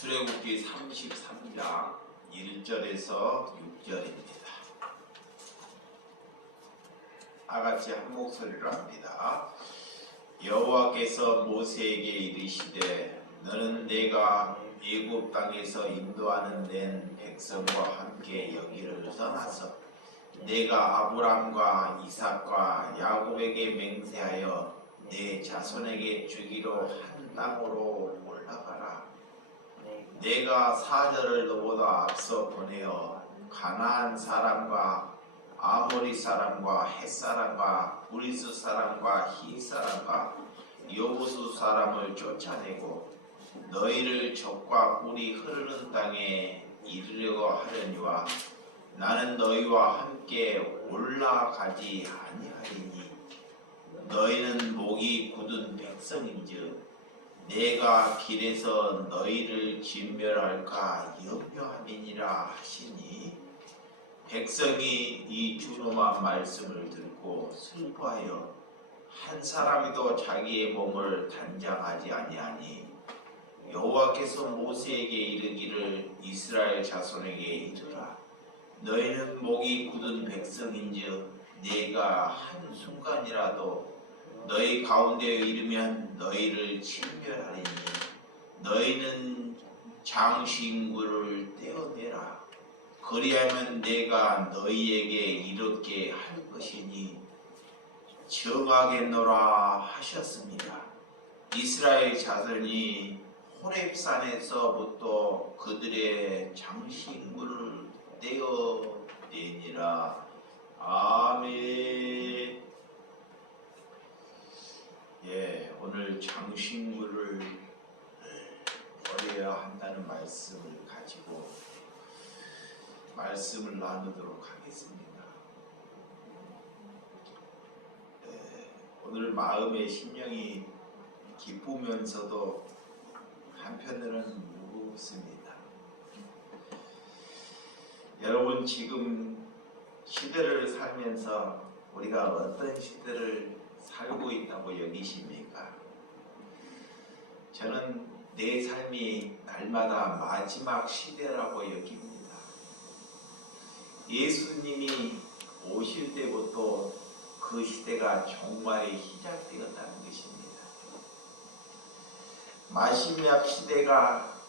출애굽기 33장 1절에서 6절입니다. 다같이 한 목소리로 합니다. 여호와께서 모세에게 이르시되 너는 내가 애굽 땅에서 인도하는 낸 백성과 함께 여기를 떠나서 내가 아브람과 이삭과 야곱에게 맹세하여 내 자손에게 주기로 한 땅으로 올라가라. 내가 사절을 너보다 앞서 보내어 가나안 사람과 아모리 사람과 헷 사람과 브리스 사람과 히 사람과 여부수 사람을 쫓아내고 너희를 적과 꿀이 흐르는 땅에 이르려고 하려니와 나는 너희와 함께 올라가지 아니하리니 너희는 목이 굳은 백성인즉 내가 길에서 너희를 진멸할까 염려함이니라 하시니 백성이 이 준엄한 말씀을 듣고 슬퍼하여 한 사람이도 자기의 몸을 단장하지 아니하니 여호와께서 모세에게 이르기를 이스라엘 자손에게 이르라 너희는 목이 굳은 백성인즉 내가 한순간이라도 너희 가운데에 이르면 너희를 진멸하리니 너희는 장신구를 떼어내라. 그리하면 내가 너희에게 이렇게 할 것이니 정하겠노라 하셨습니다. 이스라엘 자손이 호렙산에서부터 그들의 장신구를 떼어내니라. 아멘. 오늘 장신구를 버려야 한다는 말씀을 가지고 말씀을 나누도록 하겠습니다. 오늘 마음의 심령이 기쁘면서도 한편으로는 무겁습니다. 여러분 지금 시대를 살면서 우리가 어떤 시대를 살고 있다고 여기십니까? 저는 내 삶이 날마다 마지막 시대라고 여깁니다. 예수님이 오실 때부터 그 시대가 종말이 시작되었다는 것입니다. 마지막 시대가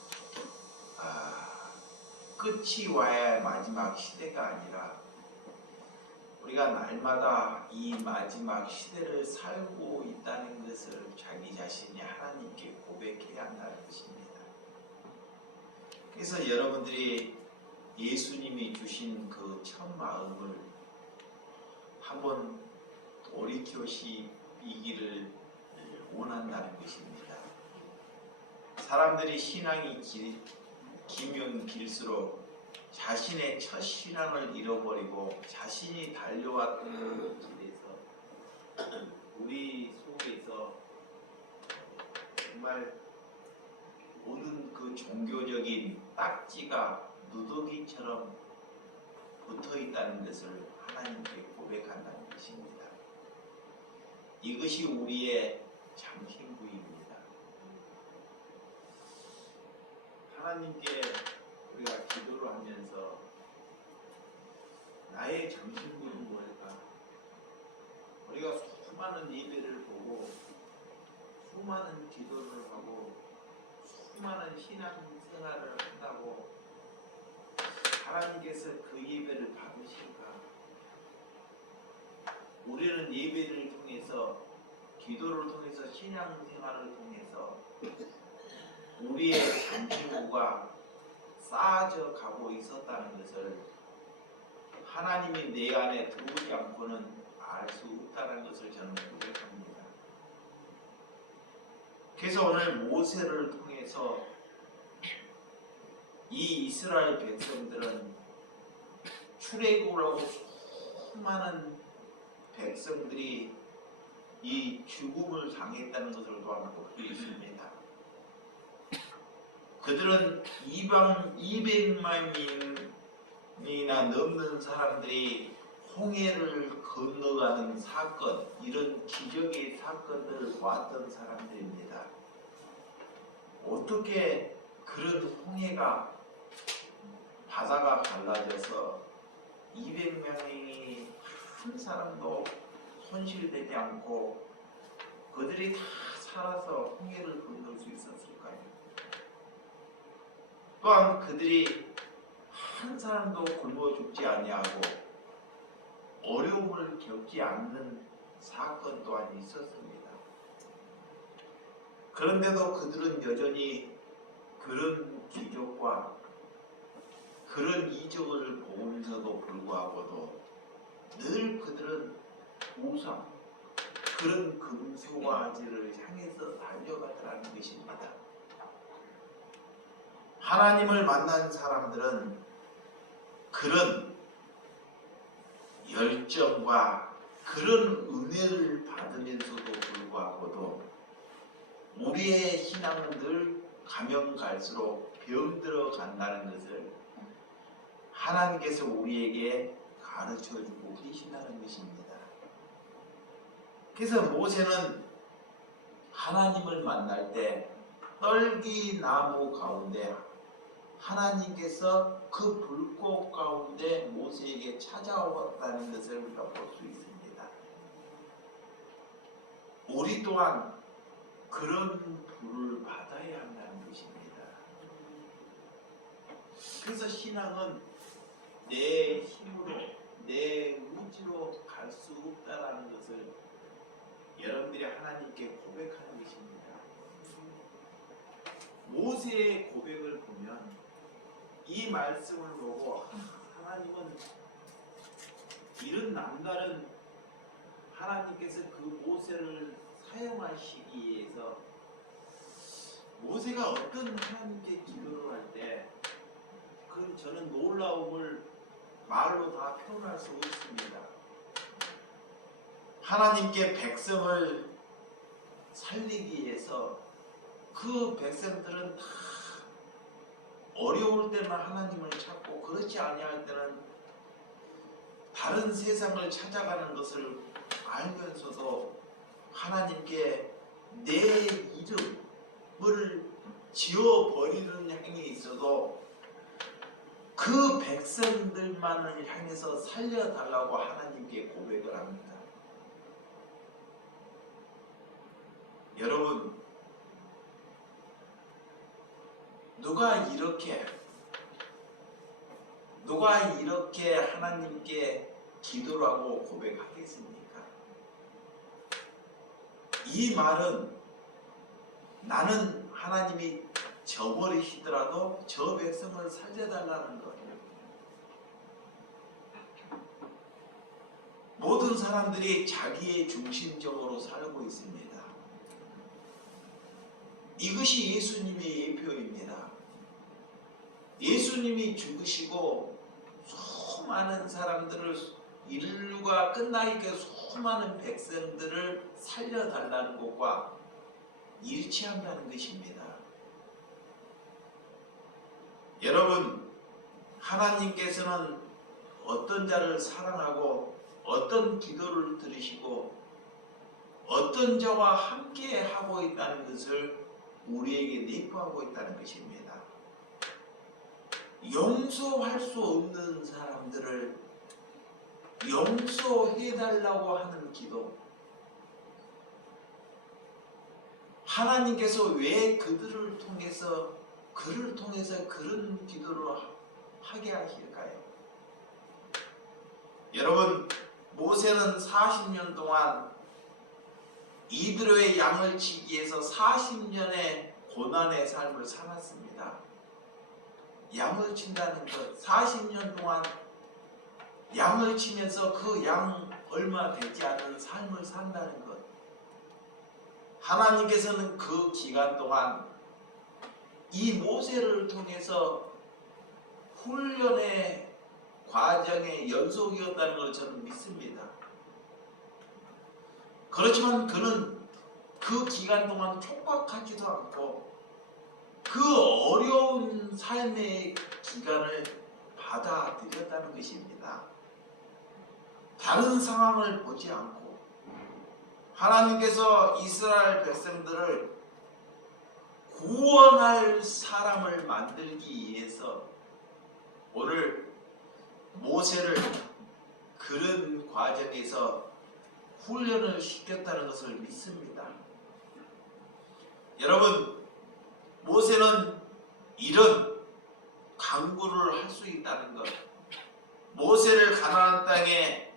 끝이 와야 마지막 시대가 아니라 우리가 날마다 이 마지막 시대를 살고 있다는 것을 자기 자신이 하나님께 고백해야 한다는 것입니다. 그래서 여러분들이 예수님이 주신 그 첫 마음을 한번 돌이켜시기를 원한다는 것입니다. 사람들이 신앙이 길면 길수록 자신의 첫 신앙을 잃어버리고 자신이 달려왔던 그 길에서 우리 속에서 정말 모든 그 종교적인 딱지가 누더기처럼 붙어있다는 것을 하나님께 고백한다는 것입니다. 이것이 우리의 장신구입니다. 하나님께 우리가 기도를 하면서 나의 장신구는 뭘까? 우리가 수많은 예배를 보고 수많은 기도를 하고 수많은 신앙생활을 한다고 하나님께서 그 예배를 받으실까? 우리는 예배를 통해서 기도를 통해서 신앙생활을 통해서 우리의 장신구가 쌓아져 가고 있었다는 것을 하나님이 내 안에 들어오지 않고는 알 수 없다는 것을 저는 고백합니다. 그래서 오늘 모세를 통해서 이 이스라엘 백성들은 출애굽을 하고 수많은 백성들이 이 죽음을 당했다는 것을 또한 볼 수 있습니다. 그들은 이방 200만 명이나 넘는 사람들이 홍해를 건너가는 사건, 이런 기적의 사건들을 보았던 사람들입니다. 어떻게 그런 홍해가 바다가 갈라져서 200명이 한 사람도 손실되지 않고 그들이 다 살아서 홍해를 건널 수 있었을까요? 또한 그들이 한 사람도 굶어 죽지 아니하고 어려움을 겪지 않는 사건 또한 있었습니다. 그런데도 그들은 여전히 그런 기적과 그런 이적을 보면서도 불구하고도 늘 그들은 우상, 그런 금수와지를 향해서 달려가더라는 것입니다. 하나님을 만난 사람들은 그런 열정과 그런 은혜를 받으면서도 불구하고도 우리의 신앙은 늘 가면 갈수록 병들어 간다는 것을 하나님께서 우리에게 가르쳐주고 계신다는 것입니다. 그래서 모세는 하나님을 만날 때 떨기 나무 가운데 하나님께서 그 불꽃 가운데 모세에게 찾아왔다는 것을 우리가 볼 수 있습니다. 우리 또한 그런 불을 받아야 한다는 것입니다. 그래서 신앙은 내 힘으로, 내 의지로 갈 수 없다는 것을 여러분들이 하나님께 고백하는 것입니다. 모세의 고백을 보면 이 말씀을 보고 하나님은 이런 남다른 하나님께서 그 모세를 사용하시기 위해서 모세가 어떤 하나님께 기도를 할 때 그 저는 놀라움을 말로 다 표현할 수 없습니다. 하나님께 백성을 살리기 위해서 그 백성들은 다 어려울 때는 하나님을 찾고 그렇지 아니할 때는 다른 세상을 찾아가는 것을 알면서도 하나님께 내 이름을 지워버리는 행위에 있어도 그 백성들만을 향해서 살려달라고 하나님께 고백을 합니다. 여러분, 누가 이렇게 하나님께 기도를 하고 고백하겠습니까? 이 말은 나는 하나님이 저버리시더라도 저 백성을 살려달라는 거예요. 모든 사람들이 자기의 중심적으로 살고 있습니다. 이것이 예수님의 예표입니다. 예수님이 죽으시고 수많은 사람들을 인류가 끝나기까지 수많은 백성들을 살려달라는 것과 일치한다는 것입니다. 여러분, 하나님께서는 어떤 자를 사랑하고 어떤 기도를 들으시고 어떤 자와 함께 하고 있다는 것을 우리에게 내포하고 있다는 것입니다. 용서할 수 없는 사람들을 용서해달라고 하는 기도, 하나님께서 왜 그를 통해서 그런 기도를 하게 하실까요? 여러분, 모세는 40년 동안 이드로의 양을 치기 위해서 40년의 고난의 삶을 살았습니다. 양을 친다는 것, 40년 동안 양을 치면서 그 양 얼마 되지 않은 삶을 산다는 것. 하나님께서는 그 기간 동안 이 모세를 통해서 훈련의 과정의 연속이었다는 걸 저는 믿습니다. 그렇지만 그는 그 기간 동안 촉박하지도 않고 그 어려운 삶의 기간을 받아들였다는 것입니다. 다른 상황을 보지 않고 하나님께서 이스라엘 백성들을 구원할 사람을 만들기 위해서 오늘 모세를 그런 과정에서 훈련을 시켰다는 것을 믿습니다. 여러분, 모세는 이런 강구를 할 수 있다는 것, 모세를 가나안 땅에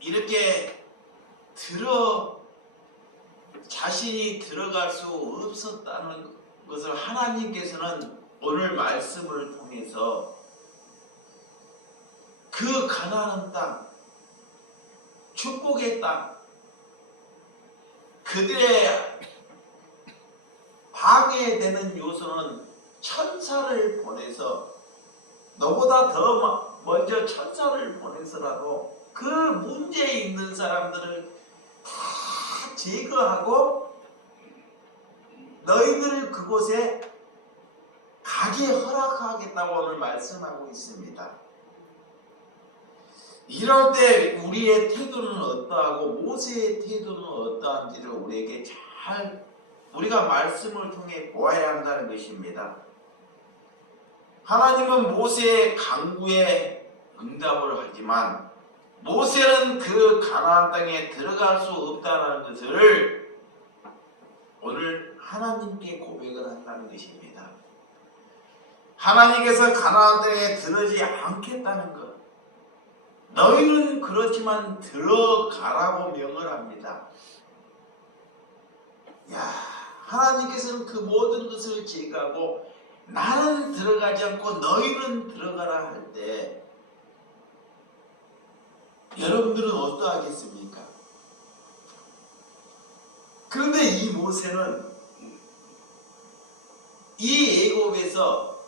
이렇게 자신이 들어갈 수 없었다는 것을 하나님께서는 오늘 말씀을 통해서 그 가나안 땅, 축복의 땅, 그들의 방해되는 요소는 천사를 보내서, 너보다 더 먼저 천사를 보내서라도 그 문제에 있는 사람들을 다 제거하고 너희들을 그곳에 가게 허락하겠다고 오늘 말씀하고 있습니다. 이럴 때 우리의 태도는 어떠하고 모세의 태도는 어떠한지를 우리에게 우리가 말씀을 통해 보아야 한다는 것입니다. 하나님은 모세의 강구에 응답을 하지만 모세는 그 가나안 땅에 들어갈 수 없다는 것을 오늘 하나님께 고백을 한다는 것입니다. 하나님께서 가나안 땅에 들어오지 않겠다는 것, 너희는 그렇지만 들어가라고 명을 합니다. 하나님께서는 그 모든 것을 제거하고 나는 들어가지 않고 너희는 들어가라 할 때 여러분들은 어떠하겠습니까? 그런데 이 모세는 이 애굽에서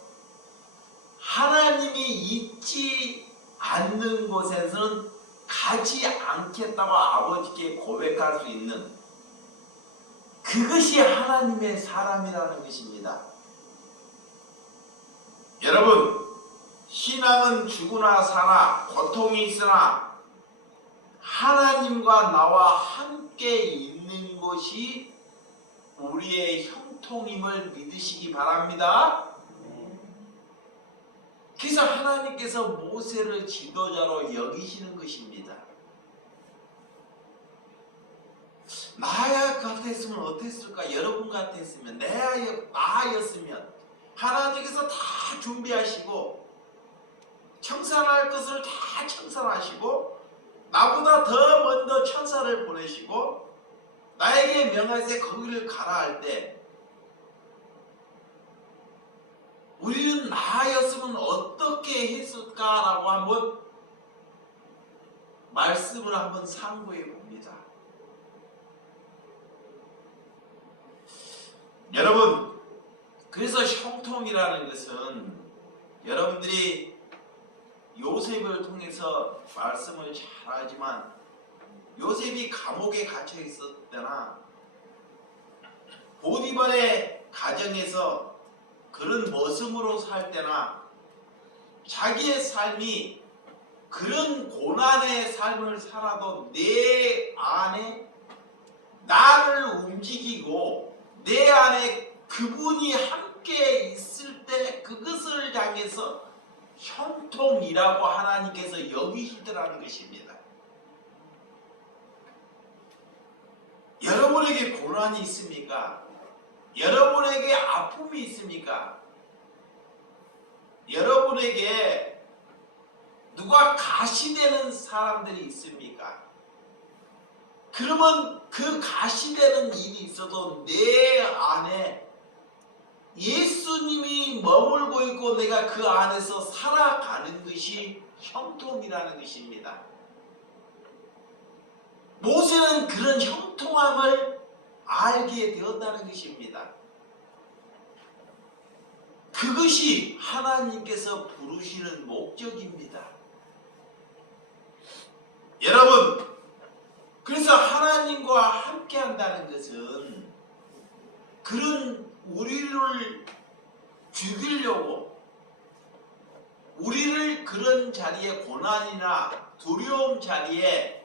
하나님이 있지 않는 곳에서는 가지 않겠다고 아버지께 고백할 수 있는, 그것이 하나님의 사람이라는 것입니다. 여러분, 신앙은 죽으나 사나 고통이 있으나 하나님과 나와 함께 있는 것이 우리의 형통임을 믿으시기 바랍니다. 그래서 하나님께서 모세를 지도자로 여기시는 것입니다. 나야 같았으면 어땠을까? 여러분 같았으면, 나였으면 하나님께서 다 준비하시고 청산할 것을 다 청산하시고 나보다 더 먼저 천사를 보내시고 나에게 명하세 거기를 가라 할 때 우리는 나였으면 어떻게 했을까라고 한번 말씀을 한번 상고해 봅니다. 여러분, 그래서 형통이라는 것은 여러분들이 요셉을 통해서 말씀을 잘 알지만 요셉이 감옥에 갇혀 있을 때나 보디발의 가정에서 그런 머슴으로 살 때나 자기의 삶이 그런 고난의 삶을 살아도 내 안에 나를 움직이고 내 안에 그분이 함께 있을 때 그것을 향해서 형통이라고 하나님께서 여기시더라는 것입니다. 여러분에게 고난이 있습니까? 여러분에게 아픔이 있습니까? 여러분에게 누가 가시되는 사람들이 있습니까? 그러면 그 가시되는 일이 있어도 내 안에 예수님이 머물고 있고 내가 그 안에서 살아가는 것이 형통이라는 것입니다. 모세는 그런 형통함을 알게 되었다는 것입니다. 그것이 하나님께서 부르시는 목적입니다. 여러분, 그래서 하나님과 함께 한다는 것은 그런 우리를 죽이려고 우리를 그런 자리에 고난이나 두려움 자리에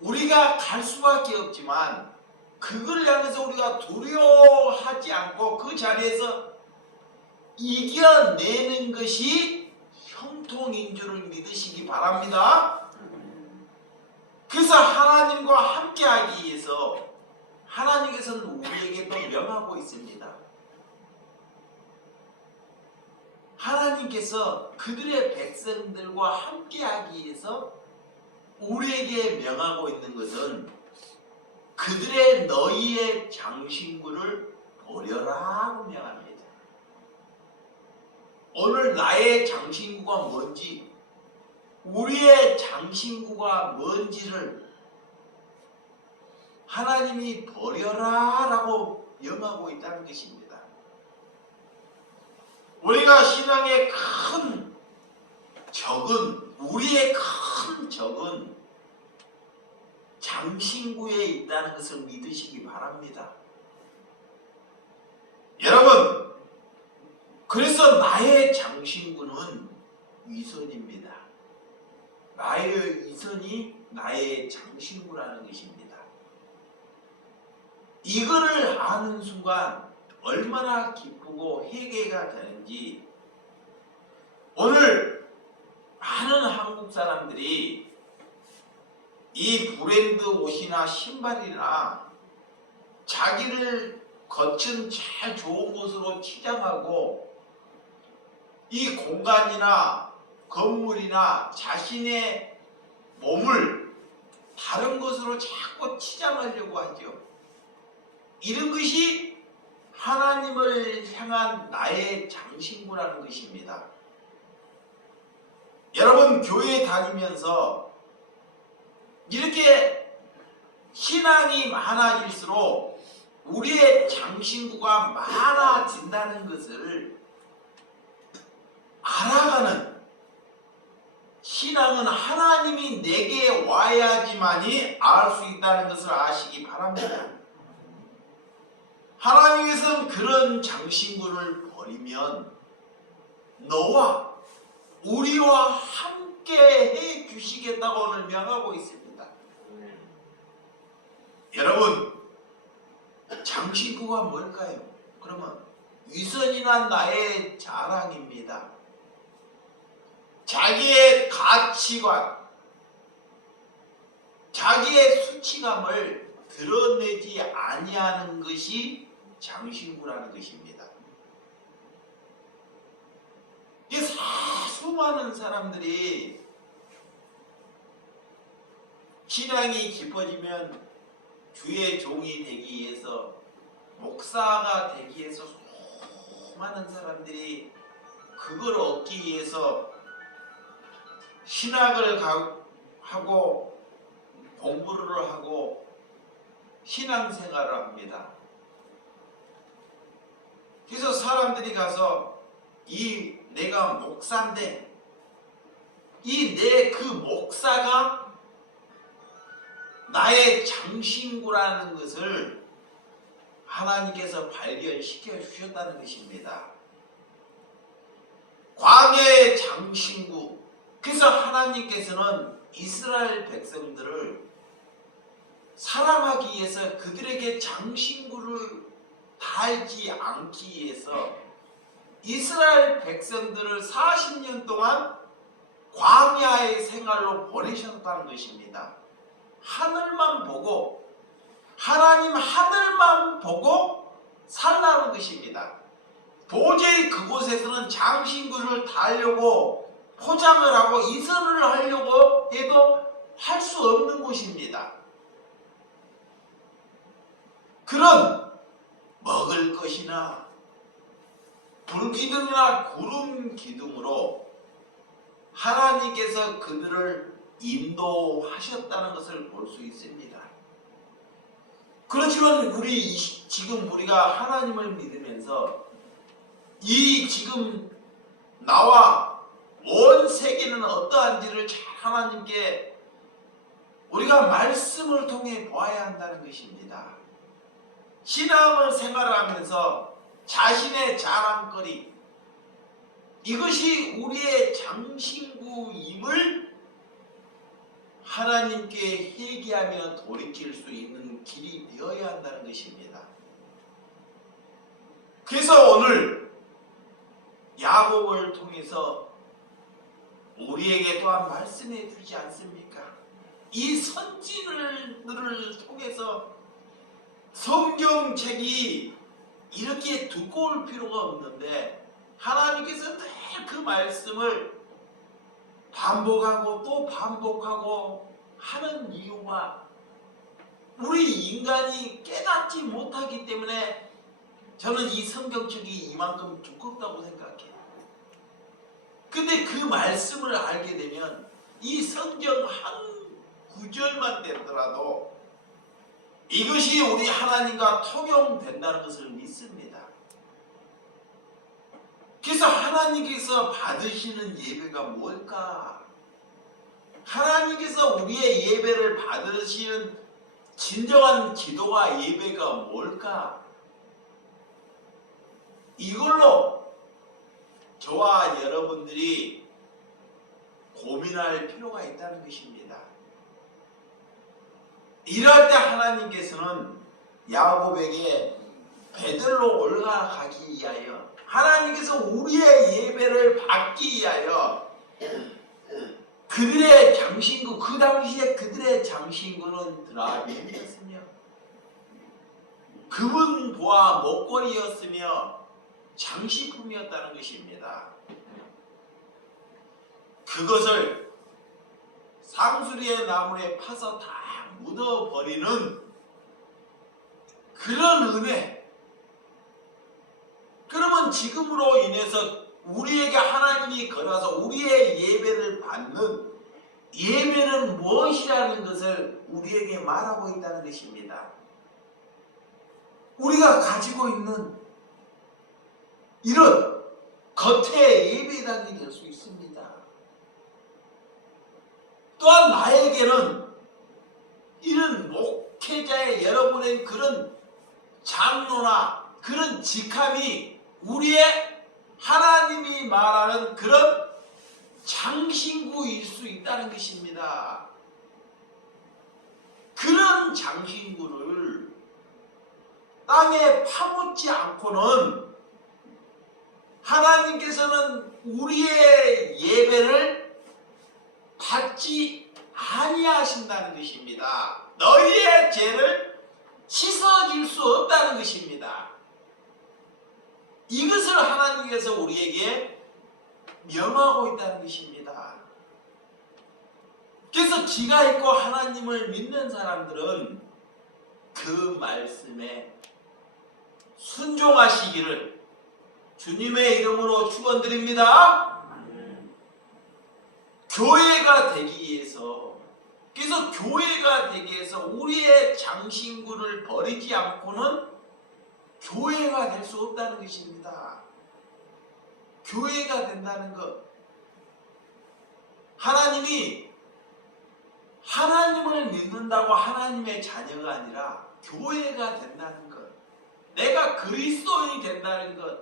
우리가 갈 수밖에 없지만 그걸 향해서 우리가 두려워하지 않고 그 자리에서 이겨내는 것이 형통인 줄을 믿으시기 바랍니다. 그래서 하나님과 함께하기 위해서 하나님께서는 우리에게도 명하고 있습니다. 하나님께서 그들의 백성들과 함께하기 위해서 우리에게 명하고 있는 것은 그들의 너희의 장신구를 버려라고 명합니다. 오늘 나의 장신구가 뭔지, 우리의 장신구가 뭔지를 하나님이 버려라라고 명하고 있다는 것입니다. 우리가 신앙의 큰 적은, 우리의 큰 적은 장신구에 있다는 것을 믿으시기 바랍니다. 여러분, 그래서 나의 장신구는 위선입니다. 나의 위선이 나의 장신구라는 것입니다. 이거를 아는 순간 얼마나 기쁘고 회개가 되는지, 오늘 많은 한국 사람들이 이 브랜드 옷이나 신발이나 자기를 겉은 잘 좋은 것으로 치장하고 이 공간이나 건물이나 자신의 몸을 다른 것으로 자꾸 치장하려고 하죠. 이런 것이 하나님을 향한 나의 장신구라는 것입니다. 여러분, 교회 다니면서 이렇게 신앙이 많아질수록 우리의 장신구가 많아진다는 것을 알아가는, 신앙은 하나님이 내게 와야지만이 알 수 있다는 것을 아시기 바랍니다. 하나님께서는 그런 장신구를 버리면 너와 우리와 함께 해 주시겠다고 오늘 명하고 있습니다. 여러분, 장신구가 뭘까요? 그러면 위선이나 나의 자랑입니다. 자기의 가치관, 자기의 수치감을 드러내지 아니하는 것이 장신구라는 것입니다. 이 수많은 사람들이 신앙이 깊어지면 주의 종이 되기 위해서, 목사가 되기 위해서 수많은 사람들이 그걸 얻기 위해서 신학을 하고 공부를 하고 신앙생활을 합니다. 그래서 사람들이 가서 내가 목사인데 내 그 목사가 나의 장신구라는 것을 하나님께서 발견시켜 주셨다는 것입니다. 광야의 장신구. 그래서 하나님께서는 이스라엘 백성들을 사랑하기 위해서 그들에게 장신구를 달지 않기 위해서 이스라엘 백성들을 40년 동안 광야의 생활로 보내셨다는 것입니다. 하늘만 보고, 하나님 하늘만 보고 살라는 것입니다. 도저히 그곳에서는 장신구를 달려고 포장을 하고 이설을 하려고 해도 할 수 없는 곳입니다. 그런 먹을 것이나 불기둥이나 구름 기둥으로 하나님께서 그들을 인도하셨다는 것을 볼 수 있습니다. 그렇지만 지금 우리가 하나님을 믿으면서 이 지금 나와 온 세계는 어떠한지를 잘 하나님께 우리가 말씀을 통해 보아야 한다는 것입니다. 신앙을 생활하면서 자신의 자랑거리, 이것이 우리의 장신구임을 하나님께 회개하며 돌이킬 수 있는 길이 되어야 한다는 것입니다. 그래서 오늘 야곱을 통해서 우리에게 또한 말씀해 주지 않습니까? 이 선지들을 통해서 성경책이 이렇게 두꺼울 필요가 없는데 하나님께서 늘 그 말씀을 반복하고 또 반복하고 하는 이유가 우리 인간이 깨닫지 못하기 때문에 저는 이 성경책이 이만큼 두껍다고 생각해요. 근데 그 말씀을 알게 되면 이 성경 한 구절만 되더라도 이것이 우리 하나님과 통용된다는 것을 믿습니다. 그래서 하나님께서 받으시는 예배가 뭘까? 하나님께서 우리의 예배를 받으시는 진정한 기도와 예배가 뭘까? 이걸로 저와 여러분들이 고민할 필요가 있다는 것입니다. 이럴 때 하나님께서는 야곱에게 베들로 올라가기 위하여 하나님께서 우리의 예배를 받기 위하여 그들의 장신구, 그 당시에 그들의 장신구는 드라빔이었으며 그분 보아 목걸이였으며 장식품이었다는 것입니다. 그것을 상수리의 나무에 파서 다 묻어버리는 그런 은혜. 그러면 지금으로 인해서 우리에게 하나님이 걸어서 우리의 예배를 받는 예배는 무엇이라는 것을 우리에게 말하고 있다는 것입니다. 우리가 가지고 있는 이런 겉의 예배당이 될 수 있습니다. 또한 나에게는 이런 목회자의 여러분의 그런 장로나 그런 직함이 우리의 하나님이 말하는 그런 장신구일 수 있다는 것입니다. 그런 장신구를 땅에 파묻지 않고는 하나님께서는 우리의 예배를 받지 아니하신다는 것입니다. 너희의 죄를 씻어줄 수 없다는 것입니다. 이것을 하나님께서 우리에게 명하고 있다는 것입니다. 그래서 기가 있고 하나님을 믿는 사람들은 그 말씀에 순종하시기를 주님의 이름으로 축원드립니다. 교회가 되기 위해서, 그래서 교회가 되기 위해서 우리의 장신구를 버리지 않고는 교회가 될 수 없다는 것입니다. 교회가 된다는 것, 하나님이 하나님을 믿는다고 하나님의 자녀가 아니라 교회가 된다는 것, 내가 그리스도인이 된다는 것,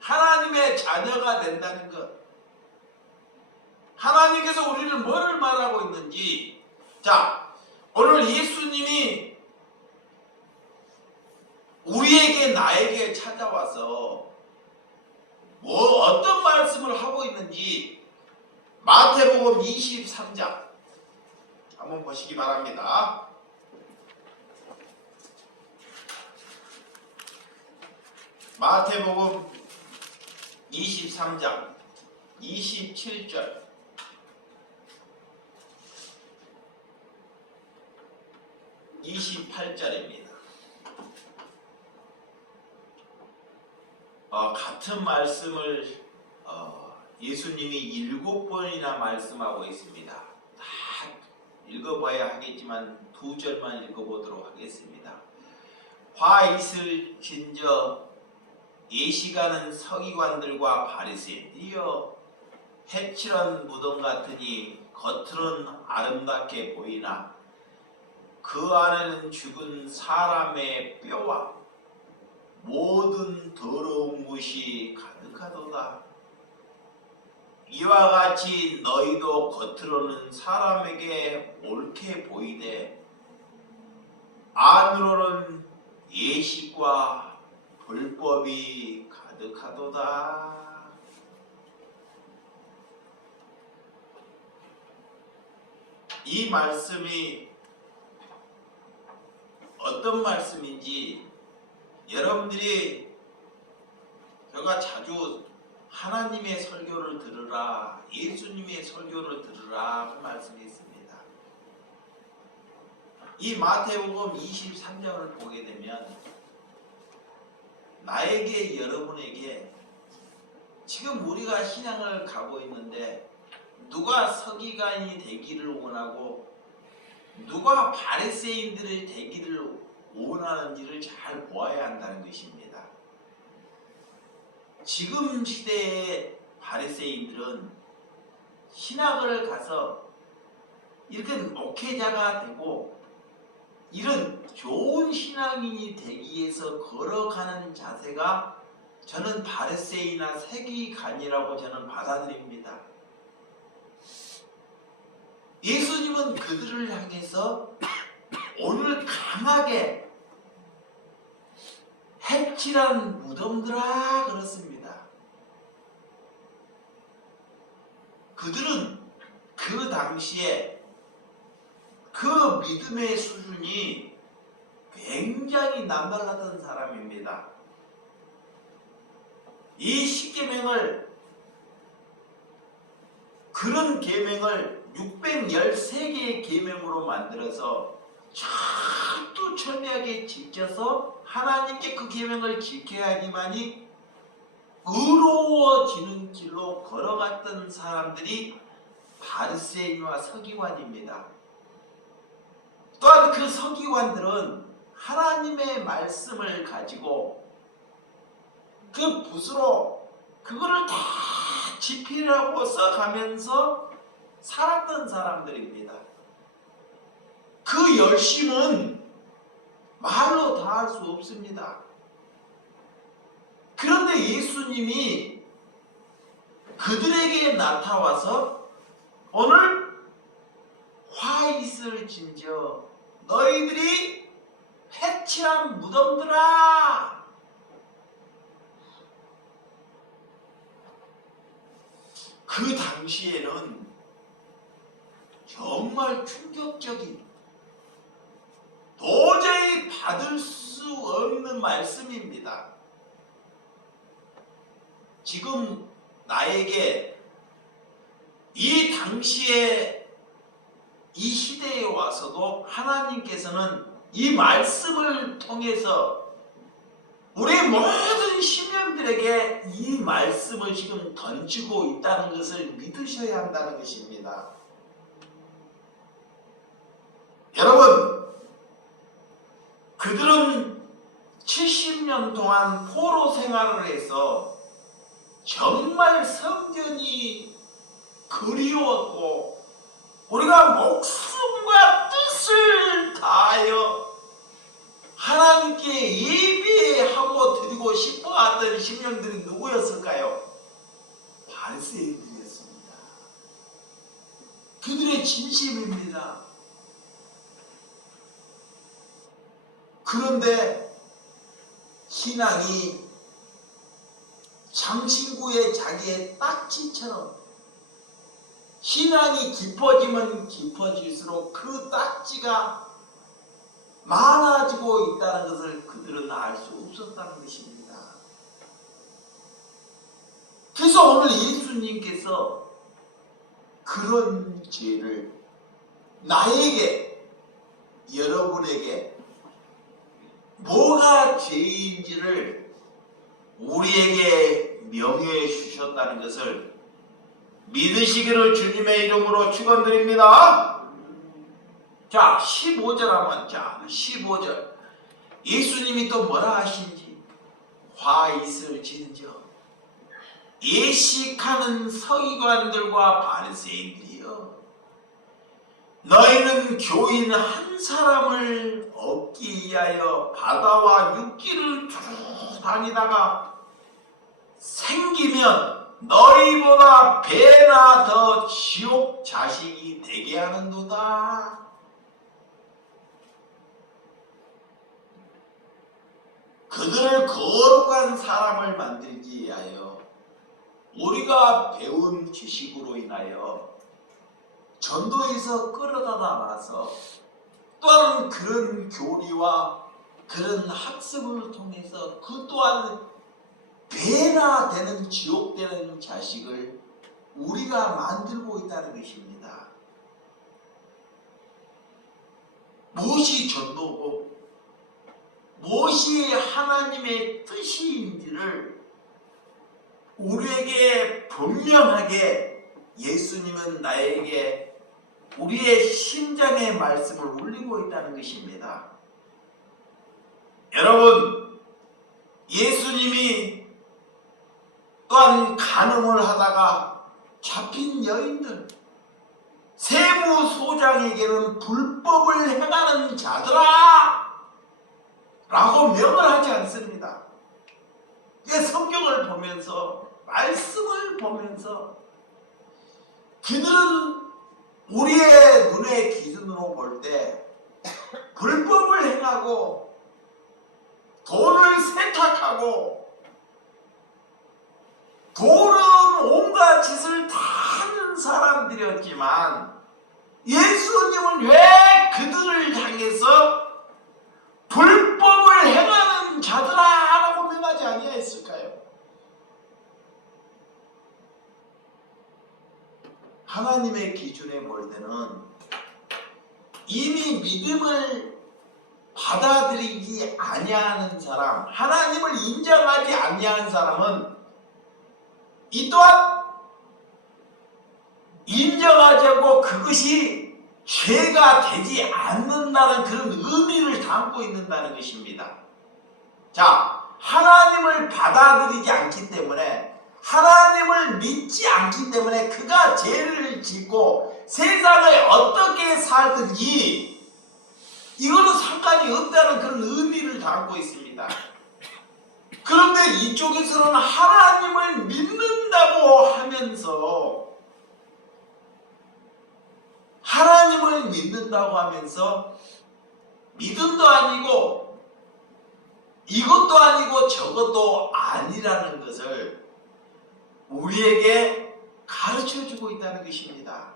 하나님의 자녀가 된다는 것, 하나님께서 우리를 뭐를 말하고 있는지. 자, 오늘 예수님이 우리에게 나에게 찾아와서 어떤 말씀을 하고 있는지 마태복음 23장 한번 보시기 바랍니다. 마태복음 23장 27절 28절입니다. 같은 말씀을 예수님이 7번이나 말씀하고 있습니다. 다 읽어봐야 하겠지만 2절만 읽어보도록 하겠습니다. 화 있을진저 예시가는 서기관들과 바리새인이여, 해칠한 무덤 같으니 겉으로는 아름답게 보이나 그 안에는 죽은 사람의 뼈와 모든 더러운 것이 가득하도다. 이와 같이 너희도 겉으로는 사람에게 옳게 보이되 안으로는 예식과 불법이 가득하도다. 이 말씀이 어떤 말씀인지 여러분들이 제가 자주 하나님의 설교를 들으라, 예수님의 설교를 들으라 그 말씀이 있습니다. 이 마태복음 23장을 보게 되면 나에게 여러분에게 지금 우리가 신앙을 가고 있는데 누가 서기관이 되기를 원하고 누가 바리새인들이 되기를 원하는지를 잘 보아야 한다는 것입니다. 지금 시대의 바리새인들은 신학을 가서 이렇게 목회자가 되고 이런 좋은 신앙인이 되기 위해서 걸어가는 자세가 저는 바리새인이나 세기관이라고 저는 받아들입니다. 예수님은 그들을 향해서 오늘 강하게 해칠한 무덤들아 그렇습니다. 그들은 그 당시에 그 믿음의 수준이 굉장히 남달랐던 사람입니다. 이 십계명을 그런 계명을 613개의 계명으로 만들어서 철두철미하게 지켜서 하나님께 그 계명을 지켜야지만이 의로워지는 길로 걸어갔던 사람들이 바리새인과 서기관입니다. 또한 그 서기관들은 하나님의 말씀을 가지고 그 붓으로 그거를 다 지피라고 써가면서 살았던 사람들입니다. 그 열심은 말로 다 할 수 없습니다. 그런데 예수님이 그들에게 나타와서 오늘 화 있을 진저 너희들이 해치한 무덤들아, 그 당시에는 정말 충격적인 도저히 받을 수 없는 말씀입니다. 지금 나에게 이 당시에 이 시대에 와서도 하나님께서는 이 말씀을 통해서 우리 모든 시민들에게 이 말씀을 지금 던지고 있다는 것을 믿으셔야 한다는 것입니다. 여러분, 그들은 70년 동안 포로 생활을 해서 정말 성전이 그리웠고 우리가 목숨과 뜻을 다하여 하나님께 예배하고 드리고 싶어 하던 심령들이 누구였을까요? 바리새인들이었습니다. 그들의 진심입니다. 그런데 신앙이 장신구의 자기의 딱지처럼 신앙이 깊어지면 깊어질수록 그 딱지가 많아지고 있다는 것을 그들은 알 수 없었다는 것입니다. 그래서 오늘 예수님께서 그런 죄를 나에게, 여러분에게 뭐가 죄인지를 우리에게 명예해 주셨다는 것을 믿으시기를 주님의 이름으로 축원드립니다. 자, 15절 한번, 15절. 예수님이 또 뭐라 하신지. 화 있을 진저 예식하는 서기관들과 바리새인들이여, 너희는 교인 한 사람을 얻기 위하여 바다와 육지를 쭉 다니다가 생기면 너희보다 배나 더 지옥 자식이 되게 하는도다. 그들을 거룩한 사람을 만들기 위하여 우리가 배운 지식으로 인하여 전도에서 끌어다 나와서 또한 그런 교리와 그런 학습을 통해서 그 또한 배나 되는 지옥 되는 자식을 우리가 만들고 있다는 것입니다. 무엇이 전도고 무엇이 하나님의 뜻인지를 우리에게 분명하게 예수님은 나에게 우리의 심장의 말씀을 울리고 있다는 것입니다. 여러분, 예수님이 또한 간음을 하다가 잡힌 여인들, 세무소장에게는 불법을 행하는 자들아 라고 명을 하지 않습니다. 성경을 보면서 말씀을 보면서 그들은 우리의 눈의 기준으로 볼 때 불법을 행하고 돈을 세탁하고 돈은 온갖 짓을 다 하는 사람들이었지만 예수님은 왜 그들을 향해서 불법을 행하는 자들아 라고 명하지 아니하였을까요? 하나님의 기준에 볼 때는 이미 믿음을 받아들이지 아니하는 사람, 하나님을 인정하지 아니하는 사람은 이 또한 인정하지 않고 그것이 죄가 되지 않는다는 그런 의미를 담고 있는다는 것입니다. 자, 하나님을 받아들이지 않기 때문에 하나님을 믿지 않기 때문에 그가 죄를 짓고 세상을 어떻게 살든지 이거는 상관이 없다는 그런 의미를 담고 있습니다. 그런데 이쪽에서는 하나님을 믿는다고 하면서 믿음도 아니고 이것도 아니고 저것도 아니라는 것을 우리에게 가르쳐주고 있다는 것입니다.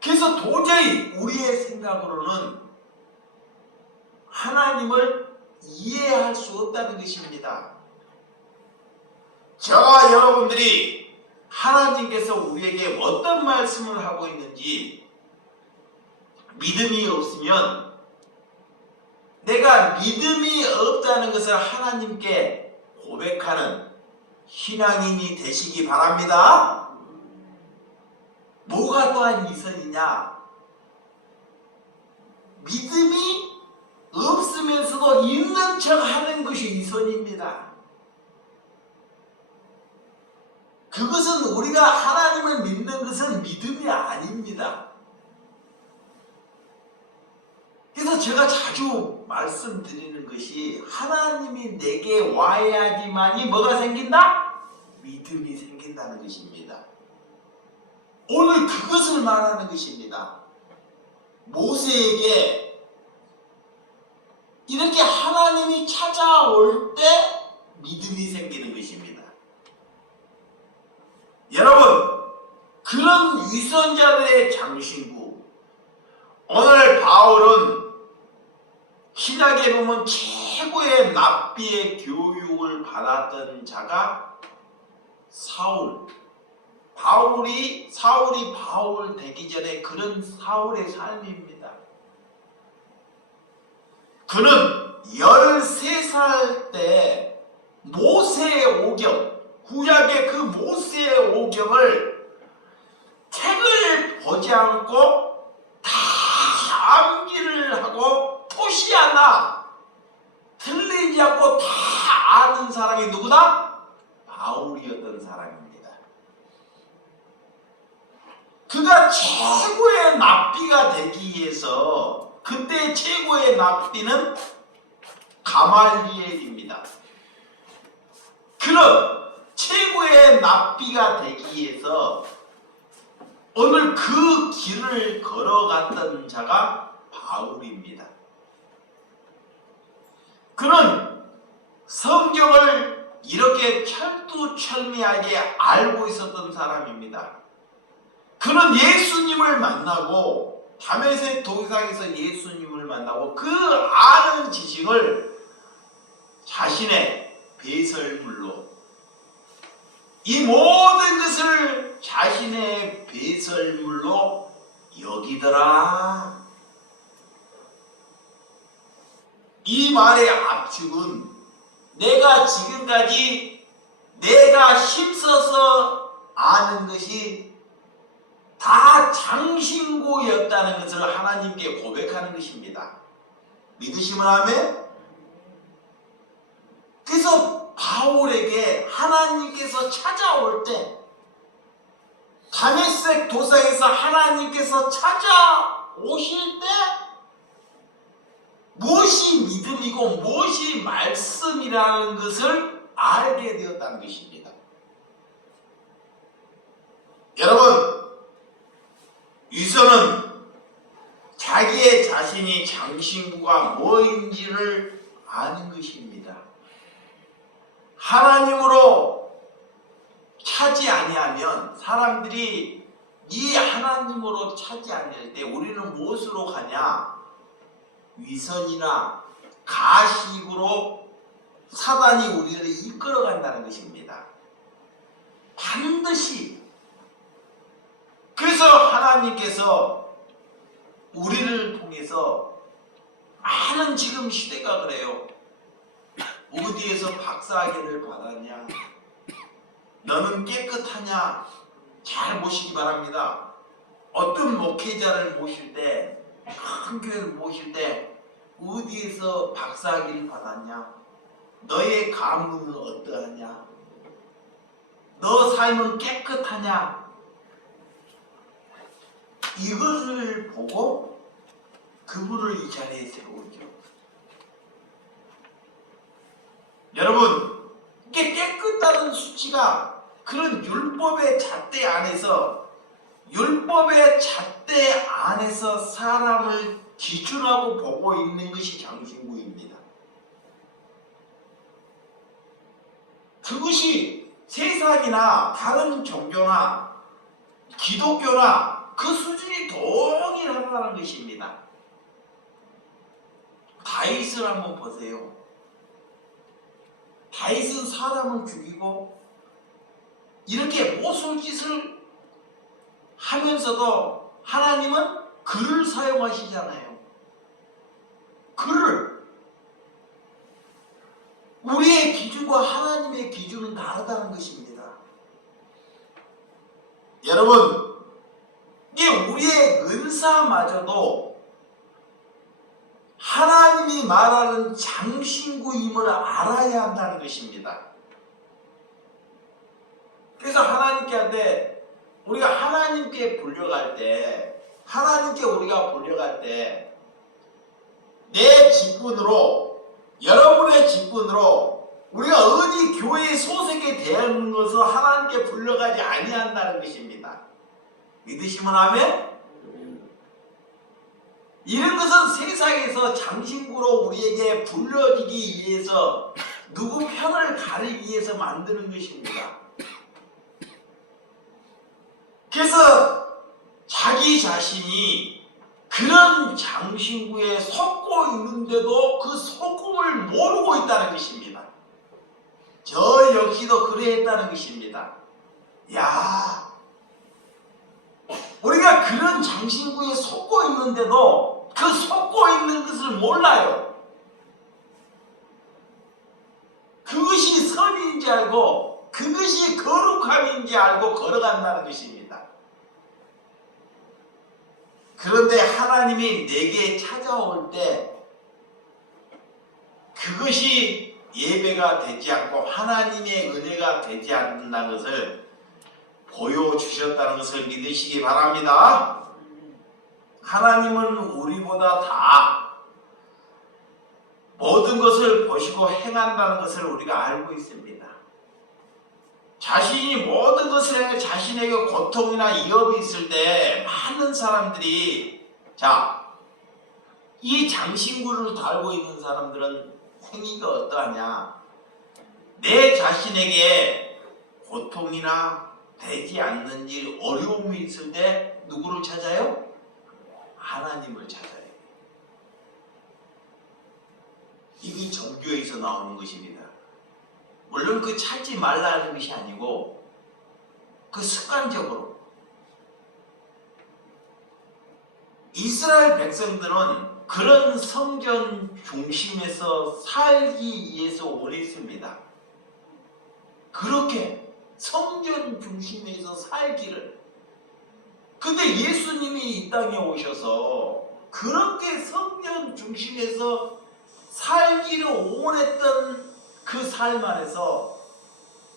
그래서 도저히 우리의 생각으로는 하나님을 이해할 수 없다는 것입니다. 저와 여러분들이 하나님께서 우리에게 어떤 말씀을 하고 있는지 믿음이 없으면 내가 믿음이 없다는 것을 하나님께 고백하는 신앙인이 되시기 바랍니다. 뭐가 또한 이선이냐? 믿음이 없으면서도 있는 척 하는 것이 이선입니다. 그것은 우리가 하나님을 믿는 것은 믿음이 아닙니다. 그래서 제가 자주 말씀드리는 것이 하나님이 내게 와야지만이 뭐가 생긴다? 믿음이 생긴다는 것입니다. 오늘 그것을 말하는 것입니다. 모세에게 이렇게 하나님이 찾아올 때 믿음이 생기는 것입니다. 여러분, 그런 위선자들의 장신구, 오늘 바울은 신약에 보면 최고의 랍비의 교육을 받았던 자가 사울이 바울 되기 전에 그런 사울의 삶입니다. 그는 13살 때 모세의 오경, 구약의 그 모세의 오경을 책을 보지 않고 다 암기를 하고 토시 하나 틀리지 않고 다 아는 사람이 누구다? 바울이었던 사람입니다. 그가 최고의 랍비가 되기 위해서 그때 최고의 랍비는 가말리엘입니다. 그런 최고의 자기가 되기 위해서 오늘 그 길을 걸어갔던 자가 바울입니다. 그는 성경을 이렇게 철두철미하게 알고 있었던 사람입니다. 그는 예수님을 만나고 다메섹 도상에서 예수님을 만나고 그 아는 지식을 자신의 배설물로 이 모든 것을 자신의 배설물로 여기더라. 이 말의 압축은 내가 지금까지 내가 힘써서 아는 것이 다 장신구였다는 것을 하나님께 고백하는 것입니다. 믿으시면 아멘? 그래서 바울에게 하나님께서 찾아올 때 다메섹 도상에서 하나님께서 찾아오실 때 무엇이 믿음이고 무엇이 말씀이라는 것을 알게 되었다는 것입니다. 여러분, 유서는 자기의 자신이 장신구가 뭐인지를 아는 것입니다. 하나님으로 차지 아니하면 사람들이 이 하나님으로 차지 아니할 때 우리는 무엇으로 가냐? 위선이나 가식으로 사단이 우리를 이끌어간다는 것입니다. 반드시. 그래서 하나님께서 우리를 통해서 많은 지금 시대가 그래요. 어디에서 박사학위를 받았냐? 너는 깨끗하냐? 잘 보시기 바랍니다. 어떤 목회자를 모실 때, 큰 교회를 모실 때 어디에서 박사학위를 받았냐? 너의 가문은 어떠하냐? 너 삶은 깨끗하냐? 이것을 보고 그분을 이 자리에 세우죠. 여러분, 이게 깨끗다는 수치가 그런 율법의 잣대 안에서 사람을 기준하고 보고 있는 것이 장신구입니다. 그것이 세상이나 다른 종교나 기독교나 그 수준이 동일하다는 것입니다. 다윗을 한번 보세요. 다윗은 사람을 죽이고 이렇게 모술짓을 하면서도 하나님은 글을 사용하시잖아요. 글을. 우리의 기준과 하나님의 기준은 다르다는 것입니다. 여러분, 이게 우리의 은사마저도 하나님이 말하는 장신구임을 알아야 한다는 것입니다. 그래서 하나님께 할 때 우리가 하나님께 불려갈 때 내 직분으로 여러분의 직분으로 우리가 어디 교회에 소속에 대한 것을 하나님께 불려가지 아니한다는 것입니다. 믿으시면 아멘? 이런 것은 세상에서 장신구로 우리에게 불려지기 위해서 누구 편을 가리기 위해서 만드는 것입니다. 그래서 자기 자신이 그런 장신구에 속고 있는데도 그 속음을 모르고 있다는 것입니다. 저 역시도 그러했다는 것입니다. 야, 우리가 그런 장신구에 속고 있는데도 그 속고 있는 것을 몰라요. 그것이 선인지 알고 그것이 거룩함인지 알고 걸어간다는 것입니다. 그런데 하나님이 내게 찾아올 때 그것이 예배가 되지 않고 하나님의 은혜가 되지 않는다는 것을 보여주셨다는 것을 믿으시기 바랍니다. 하나님은 우리보다 다 모든 것을 보시고 행한다는 것을 우리가 알고 있습니다. 자신이 모든 것을 자신에게 고통이나 위협이 있을 때 많은 사람들이 이 장신구를 달고 있는 사람들은 행위가 어떠하냐? 내 자신에게 고통이나 되지 않는 일, 어려움이 있을 때 누구를 찾아요? 하나님을 찾아요. 이게 정교에서 나오는 것입니다. 물론 그 찾지 말라는 것이 아니고 그 습관적으로 이스라엘 백성들은 그런 성전 중심에서 살기 위해서 원했습니다. 그렇게 성전 중심에서 살기를. 근데 예수님이 이 땅에 오셔서 그렇게 성전 중심에서 살기를 원했던 그 삶 안에서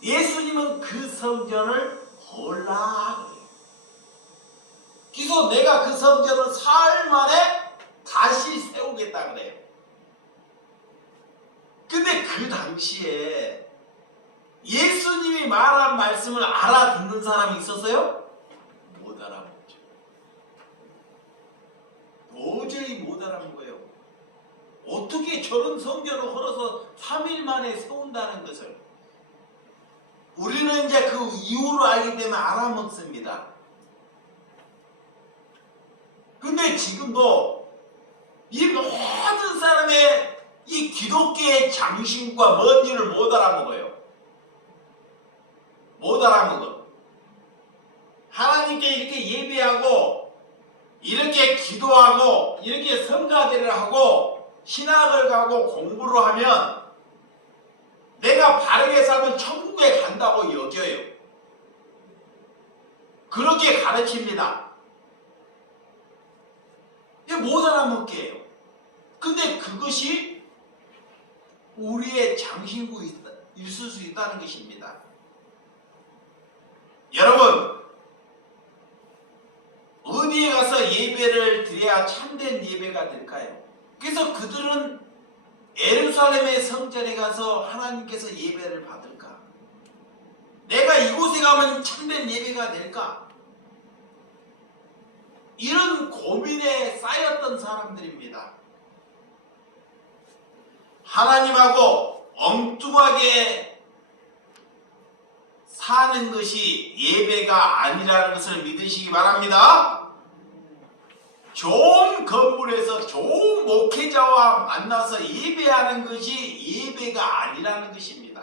예수님은 그 성전을 헐라 그래요. 그래서 내가 그 성전을 사흘 만에 다시 세우겠다 그래요. 근데 그 당시에 예수님이 말한 말씀을 알아듣는 사람이 있었어요? 못 알아듣죠. 도저히 못 알아본 거예요. 어떻게 저런 성전을 헐어서 3일 만에 세운다는 것을. 우리는 이제 그 이유를 알기 때문에 알아먹습니다. 근데 지금도 이 모든 사람의 이 기독교의 장신과 뭔지를 못 알아먹어요. 못 알아먹어. 하나님께 이렇게 예배하고 이렇게 기도하고 이렇게 성가대를 하고 신학을 가고 공부를 하면 내가 바르게 살면 천국에 간다고 여겨요. 그렇게 가르칩니다. 이게 못 알아먹게 해요. 근데 그것이 우리의 장신구일 수 있다는 것입니다. 여러분, 어디에 가서 예배를 드려야 참된 예배가 될까요? 그래서 그들은 예루살렘의 성전에 가서 하나님께서 예배를 받을까? 내가 이곳에 가면 참된 예배가 될까? 이런 고민에 쌓였던 사람들입니다. 하나님하고 엉뚱하게 사는 것이 예배가 아니라는 것을 믿으시기 바랍니다. 좋은 건물에서 좋은 목회자와 만나서 예배하는 것이 예배가 아니라는 것입니다.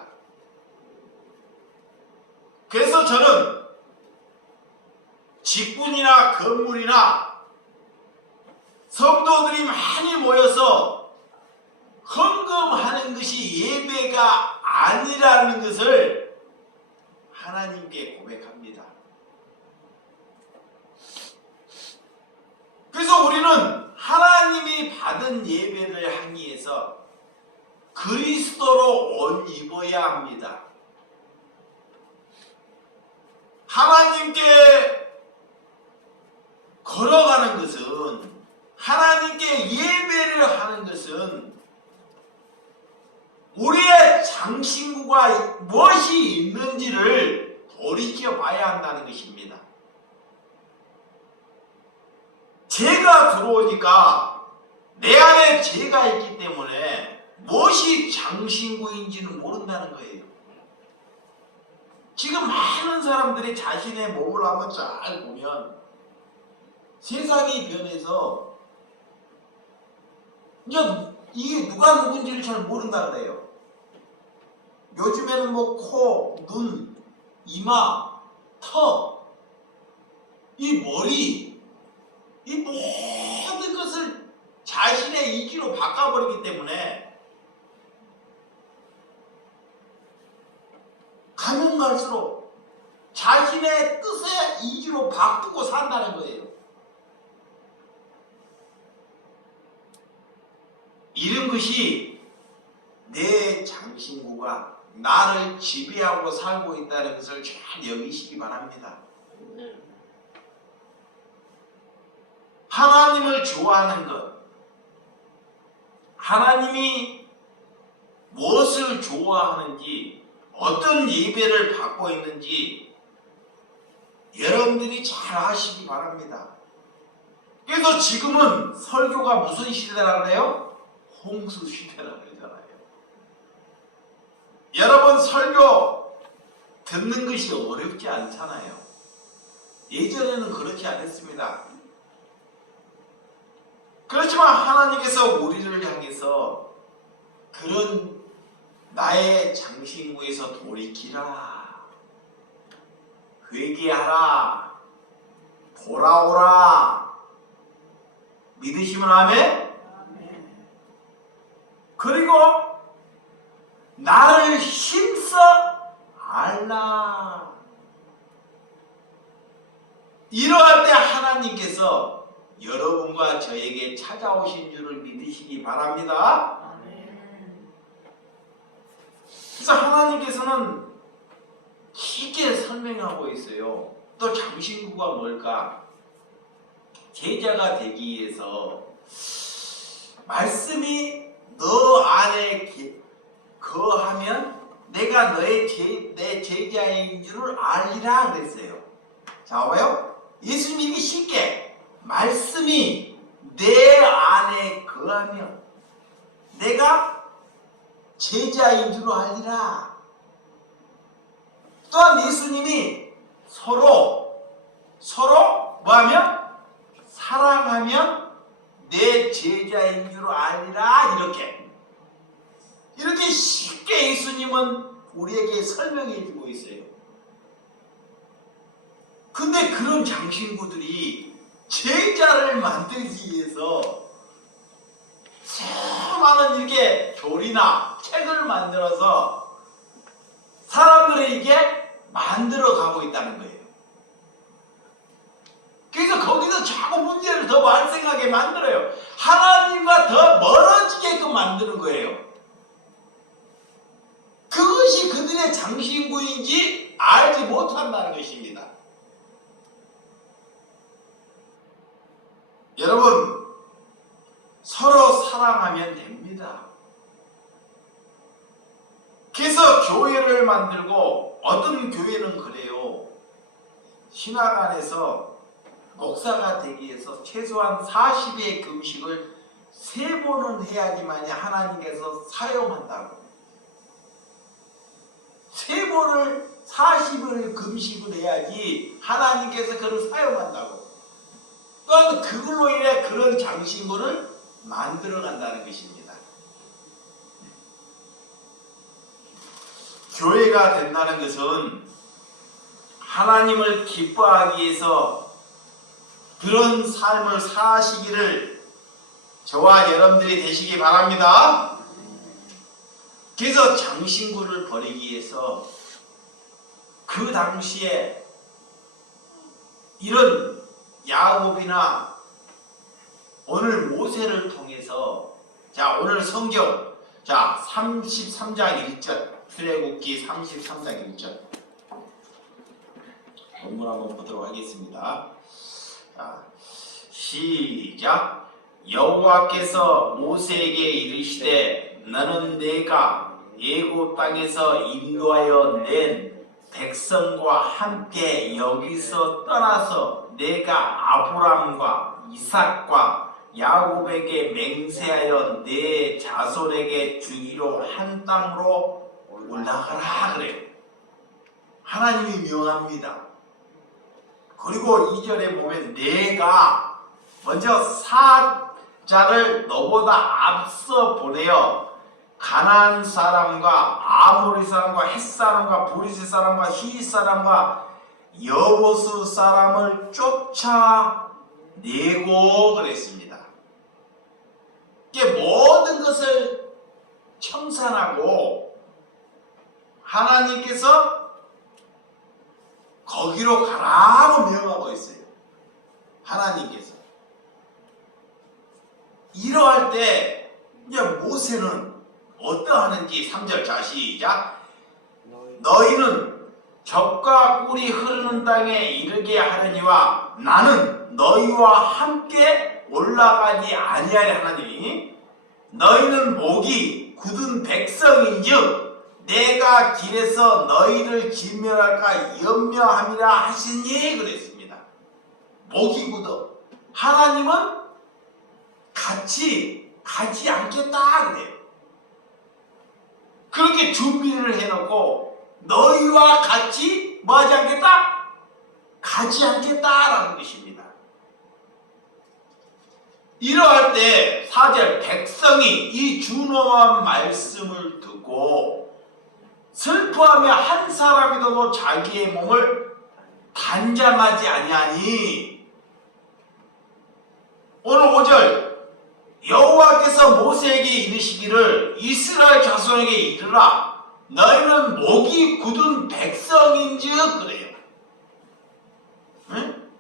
그래서 저는 직분이나 건물이나 성도들이 많이 모여서 헌금하는 것이 예배가 아니라는 것을 하나님께 고백합니다. 그래서 우리는 하나님이 받은 예배를 하기 위해서 그리스도로 옷 입어야 합니다. 하나님께 걸어가는 것은, 하나님께 예배를 하는 것은 우리의 장신구가 무엇이 있는지를 돌이켜 봐야 한다는 것입니다. 죄가 들어오니까 내 안에 죄가 있기 때문에 무엇이 장신구인지는 모른다는 거예요. 지금 많은 사람들이 자신의 몸을 한번 잘 보면 세상이 변해서 이제 이게 누가 누군지를 잘 모른다 그래요. 요즘에는 뭐 코, 눈, 이마, 턱, 이 머리, 이 모든 것을 자신의 이기로 바꿔버리기 때문에 가면 갈수록 자신의 뜻의 이기로 바꾸고 산다는 거예요. 이런 것이 내 장신구가 나를 지배하고 살고 있다는 것을 잘 여기시기 바랍니다. 하나님을 좋아하는 것, 하나님이 무엇을 좋아하는지 어떤 예배를 받고 있는지 여러분들이 잘 아시기 바랍니다. 그래서 지금은 설교가 무슨 시대라 그래요? 홍수 시대라 그러잖아요. 여러분 설교 듣는 것이 어렵지 않잖아요. 예전에는 그렇지 않았습니다. 그렇지만 하나님께서 우리를 향해서 그런 나의 장신구에서 돌이키라, 회개하라, 돌아오라, 믿으시면 아멘? 그리고 나를 힘써 알라. 이러할 때 하나님께서 여러분과 저에게 찾아오신 줄을 믿으시기 바랍니다. 그래서 하나님께서는 쉽게 설명하고 있어요. 또 장신구가 뭘까? 제자가 되기 위해서 말씀이 너 안에 거하면 내가 내 제자인 줄을 알리라 그랬어요. 자, 봐요. 예수님이 쉽게 말씀이 내 안에 거하면 내가 제자인 줄 알리라. 또한 예수님이 서로 뭐하면? 사랑하면 내 제자인 줄 알리라. 이렇게 쉽게 예수님은 우리에게 설명해 주고 있어요. 근데 그런 장신구들이 제자를 만들기 위해서 수많은 이렇게 교리나 책을 만들어서 사람들에게 만들어 가고 있다는 거예요. 그래서 거기서 자꾸 문제를 더 발생하게 만들어요. 하나님과 더 멀어지게끔 만드는 거예요. 그것이 그들의 장신구인지 알지 못한다는 것입니다. 여러분, 서로 사랑하면 됩니다. 그래서 교회를 만들고, 어떤 교회는 그래요. 신학 안에서 목사가 되기 위해서 최소한 40의 금식을 3번은 해야지만 하나님께서 사용한다고. 3번을 40을 금식을 해야지 하나님께서 그를 사용한다고. 또한 그걸로 인해 그런 장신구를 만들어 간다는 것입니다. 교회가 된다는 것은 하나님을 기뻐하기 위해서 그런 삶을 사시기를 저와 여러분들이 되시기 바랍니다. 그래서 장신구를 버리기 위해서 그 당시에 이런 야곱이나 오늘 모세를 통해서, 자, 오늘 성경, 자, 33장 1절, 출애굽기 33장 1절 본문 한번 보도록 하겠습니다. 자, 시작. 여호와께서 모세에게 이르시되 너는 내가 애굽 땅에서 인도하여 낸 백성과 함께 여기서 떠나서 내가 아브람과 이삭과 야곱에게 맹세하여 내 자손에게 주기로 한 땅으로 올라가라 그래요. 하나님이 명합니다. 그리고 2절에 보면 내가 먼저 사자를 너보다 앞서 보내어 가나안 사람과 아모리 사람과 헷 사람과 브리스 사람과 히윗 사람과 여보스 사람을 쫓아내고 그랬습니다. 이게 모든 것을 청산하고 하나님께서 거기로 가라고 명하고 있어요. 하나님께서. 이러할 때 이제 모세는 어떠하는지 3절, 자 시작. 너희는 젖과 꿀이 흐르는 땅에 이르게 하려니와 나는 너희와 함께 올라가지 아니하리 하나니 너희는 목이 굳은 백성인즉 내가 길에서 너희를 진멸할까 염려함이라 하시니 그랬습니다. 목이 굳어. 하나님은 같이 가지 않겠다 그래요. 그렇게 준비를 해놓고 너희와 같이 뭐하지 않겠다? 가지 않겠다라는 것입니다. 이러할 때 4절 백성이 이 준엄한 말씀을 듣고 슬퍼하며 한 사람이라도 자기의 몸을 단잠하지 아니하니 오늘 5절 여호와께서 모세에게 이르시기를 이스라엘 자손에게 이르라 너희는 목이 굳은 백성인즉 그래요. 응?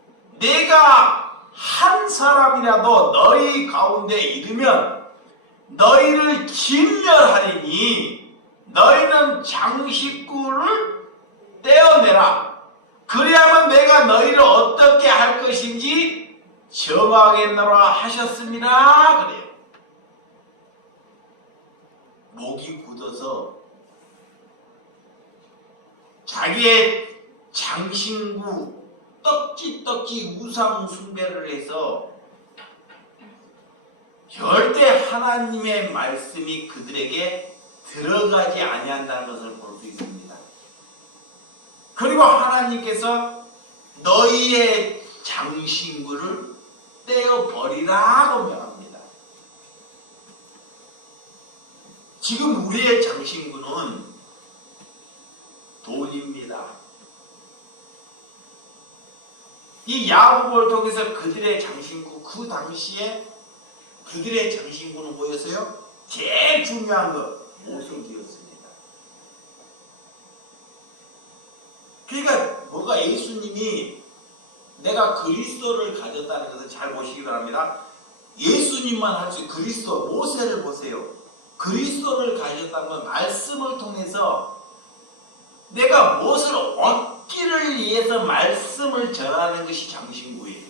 내가 한 사람이라도 너희 가운데 이르면 너희를 진멸하리니 너희는 장식구를 떼어내라. 그리하면 내가 너희를 어떻게 할 것인지 정하겠노라 하셨습니다. 그래요. 목이 굳어서 자기의 장신구 떡지떡지 우상 숭배를 해서 절대 하나님의 말씀이 그들에게 들어가지 아니한다는 것을 볼 수 있습니다. 그리고 하나님께서 너희의 장신구를 떼어버리라고 명합니다. 지금 우리의 장신구는 돈입니다. 이 야고보를 통해서 그들의 장신구, 그 당시에 그들의 장신구는 뭐였어요? 제일 중요한 것, 모성기였습니다. 그러니까 뭐가 예수님이 내가 그리스도를 가졌다는 것을 잘 보시기 바랍니다. 예수님만 할 수 있는 그리스도, 모세를 보세요. 그리스도를 가졌다는 건 말씀을 통해서 내가 무엇을 얻기를 위해서 말씀을 전하는 것이 장신구예요.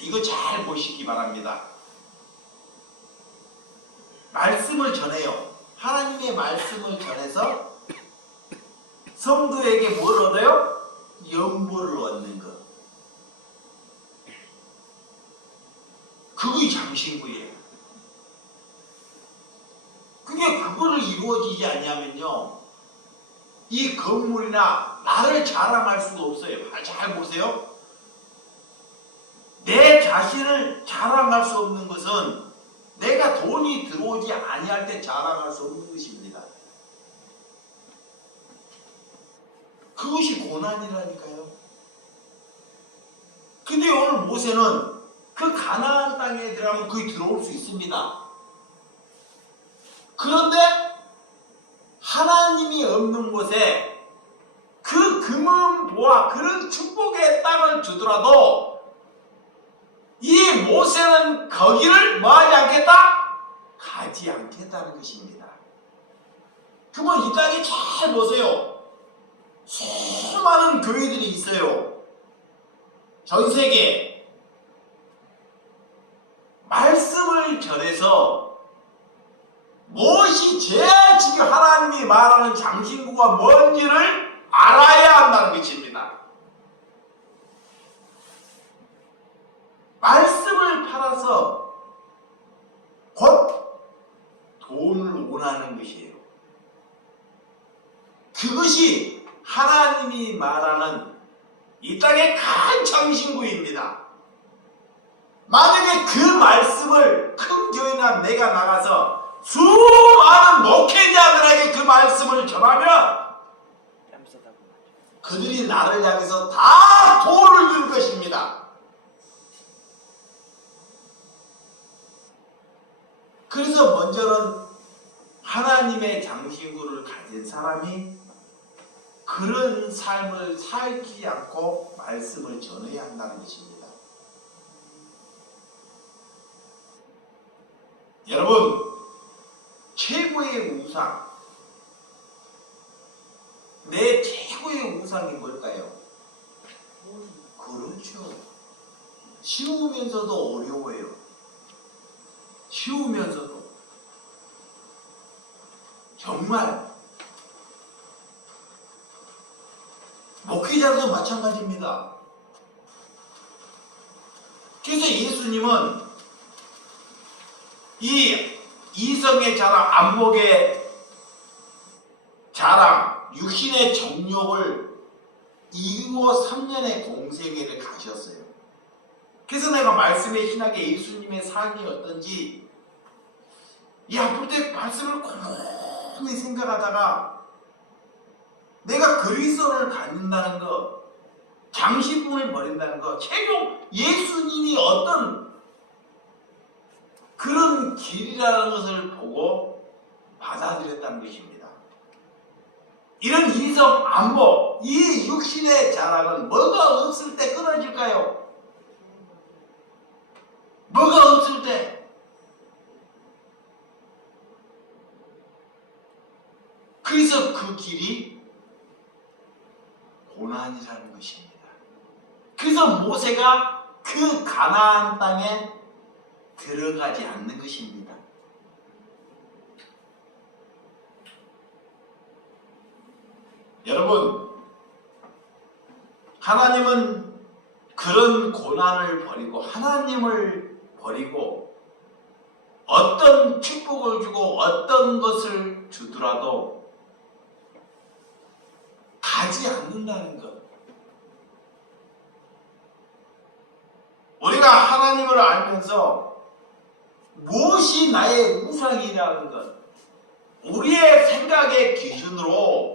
이거 잘 보시기 바랍니다. 말씀을 전해요. 하나님의 말씀을 전해서 성도에게 뭘 얻어요? 영보를 얻는 것. 그게 장신구예요. 그게 그거를 이루어지지 않냐면요, 이 건물이나 나를 자랑할 수가 없어요. 잘 보세요. 내 자신을 자랑할 수 없는 것은 내가 돈이 들어오지 아니할 때 자랑할 수 없는 것입니다. 그것이 고난이라니까요. 근데 오늘 모세는 그 가나안 땅에 들어가면 거기 들어올 수 있습니다. 그런데 하나님이 없는 곳에 그 금은보화 그런 축복의 땅을 주더라도 이 모세는 거기를 뭐하지 않겠다? 가지 않겠다는 것입니다. 그러면 이 땅에 잘 보세요. 수많은 교회들이 있어요. 전 세계 말씀을 전해서 무엇이 제일 지금 하나님이 말하는 장신구가 뭔지를 알아야 한다는 것입니다. 말씀을 팔아서 곧 돈을 원하는 것이에요. 그것이 하나님이 말하는 이 땅의 큰 장신구입니다. 만약에 그 말씀을 큰 교회나 내가 나가서 수많은 목회자들에게 그 말씀을 전하면 그들이 나를 향해서 다 돌을 들 것입니다. 그래서 먼저는 하나님의 장신구를 가진 사람이 그런 삶을 살지 않고 말씀을 전해야 한다는 것입니다. 여러분, 최고의 우상, 내 최고의 우상이 뭘까요? 그렇죠. 쉬우면서도 어려워요. 쉬우면서도. 정말 목회자도 마찬가지입니다. 그래서 예수님은 이 이성의 자랑, 안목의 자랑, 육신의 정욕을 이기고 3년의 공생애를 가셨어요. 그래서 내가 말씀의 신학의 예수님의 삶이 어떤지 이 아플 때 말씀을 곰곰이 생각하다가 내가 그리스도를 갖는다는 것, 장신분을 버린다는 것, 최종 예수님이 어떤 그런 길이라는 것을 보고 받아들였다는 것입니다. 이런 이성, 안목, 이 육신의 자랑은 뭐가 없을 때 끊어질까요? 뭐가 없을 때? 그래서 그 길이 고난이라는 것입니다. 그래서 모세가 그 가나안 땅에 들어가지 않는 것입니다. 여러분, 하나님은 그런 고난을 버리고 하나님을 버리고 어떤 축복을 주고 어떤 것을 주더라도 가지 않는다는 것. 우리가 하나님을 알면서 무엇이 나의 우상이라는 것, 우리의 생각의 기준으로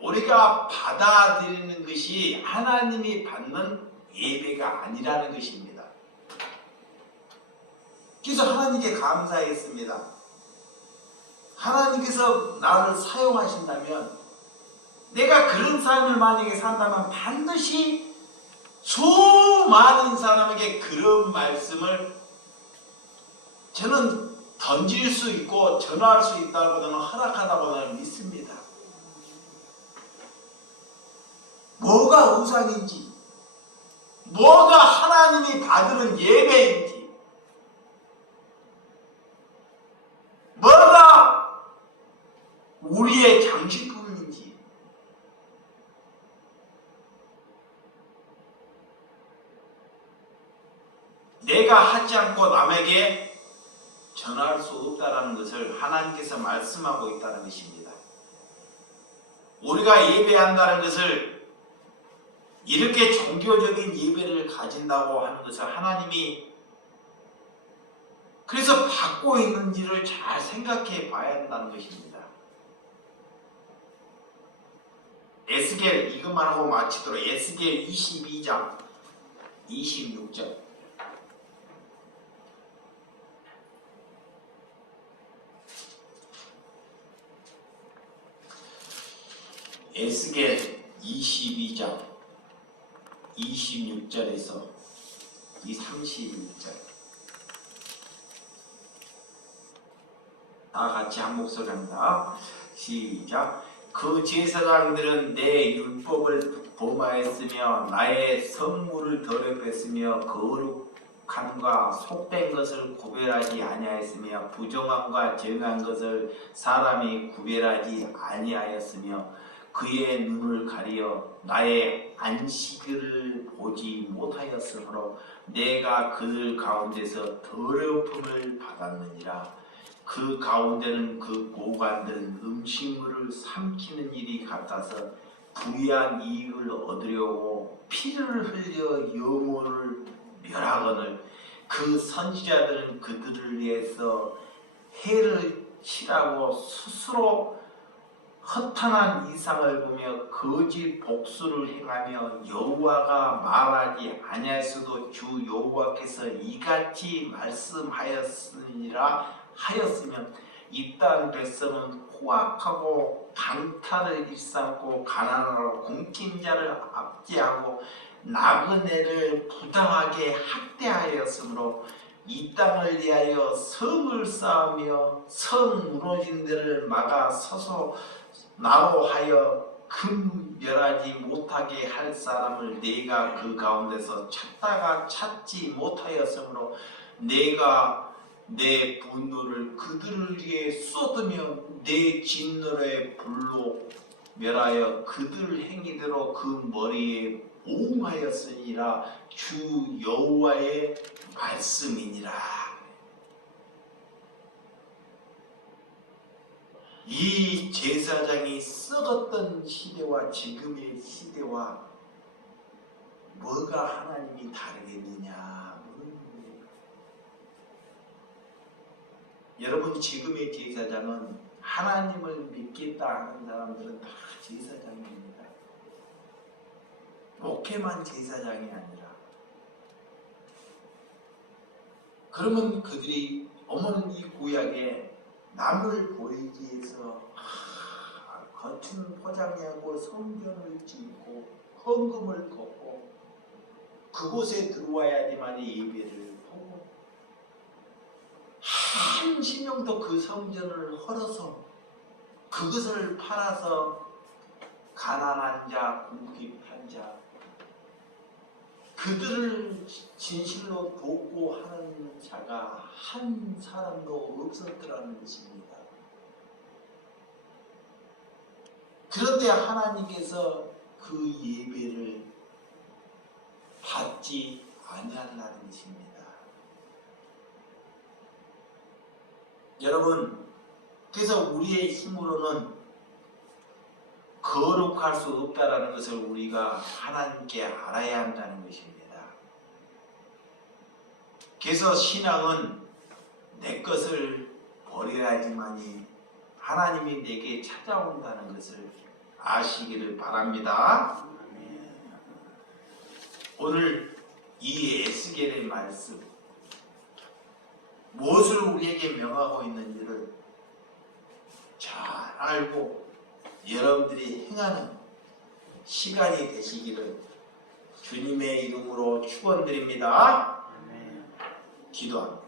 우리가 받아들이는 것이 하나님이 받는 예배가 아니라는 것입니다. 그래서 하나님께 감사했습니다. 하나님께서 나를 사용하신다면, 내가 그런 삶을 만약에 산다면 반드시 수많은 사람에게 그런 말씀을 저는 던질 수 있고 전할 수 있다고는 허락하다고는 믿습니다. 뭐가 우상인지, 뭐가 하나님이 받는 예배인지, 뭐가 우리의 장식품인지, 내가 하지 않고 남에게 전할 수 없다는 것을 하나님께서 말씀하고 있다는 것입니다. 우리가 예배한다는 것을, 이렇게 종교적인 예배를 가진다고 하는 것을 하나님이 그래서 받고 있는지를 잘 생각해 봐야 한다는 것입니다. 에스겔, 이것만 하고 마치도록, 에스겔 22장 26절. 에스겔 22장 26절에서 이 31절 다 같이 한 목소리 합니다. 시작. 그 제사장들은 내 율법을 범하였으며 나의 성물을 더럽혔으며 거룩함과 속된 것을 구별하지 아니하였으며 부정함과 정한 것을 사람이 구별하지 아니하였으며 그의 눈을 가리어 나의 안식일을 보지 못하였으므로 내가 그들 가운데서 더러움을 받았느니라. 그 가운데는 그 고관들은 음식물을 삼키는 일이 같아서 부유한 이익을 얻으려고 피를 흘려 영혼을 멸하거늘 그 선지자들은 그들을 위해서 해를 치라고 스스로 허탄한 이상을 보며 거짓 복수를 행하며 여호와가 말하지 아니하였어도 주 여호와께서 이같이 말씀하였으니라 하였으면 이 땅 백성은 포악하고 강탈을 일삼고 가난하고 공킨자를 압제하고 나그네를 부당하게 학대하였으므로 이 땅을 위하여 성을 쌓으며 성 무너진 데를 막아 서서 나로 하여 금멸하지 못하게 할 사람을 내가 그 가운데서 찾다가 찾지 못하였으므로 내가 내 분노를 그들을 위해 쏟으며 내 진노의 불로 멸하여 그들 행위대로 그 머리에 오음하였으니라. 주 여호와의 말씀이니라. 이 제사장이 썩었던 시대와 지금의 시대와 뭐가 하나님이 다르겠느냐 묻는 거예요. 여러분, 지금의 제사장은 하나님을 믿겠다 하는 사람들은 다 제사장입니다. 목회만 제사장이 아니라. 그러면 그들이 어머는 이 구약에 남을 보이기 위해서 겉은 포장하고 성전을 짓고 헌금을 걷고 그곳에 들어와야지만 예배를 하고 한 심령도 그 성전을 헐어서 그것을 팔아서 가난한 자, 궁핍한 자 그들을 진실로 돕고 하는 자가 한 사람도 없었더라는 것입니다. 그런데 하나님께서 그 예배를 받지 아니한다는 것입니다. 여러분, 그래서 우리의 힘으로는 거룩할 수 없다는 것을 우리가 하나님께 알아야 한다는 것입니다. 그래서 신앙은 내 것을 버려야지만이 하나님이 내게 찾아온다는 것을 아시기를 바랍니다. 오늘 이 에스겔의 말씀 무엇을 우리에게 명하고 있는지를 잘 알고 여러분들이 행하는 시간이 되시기를 주님의 이름으로 축원드립니다. 기도합니다.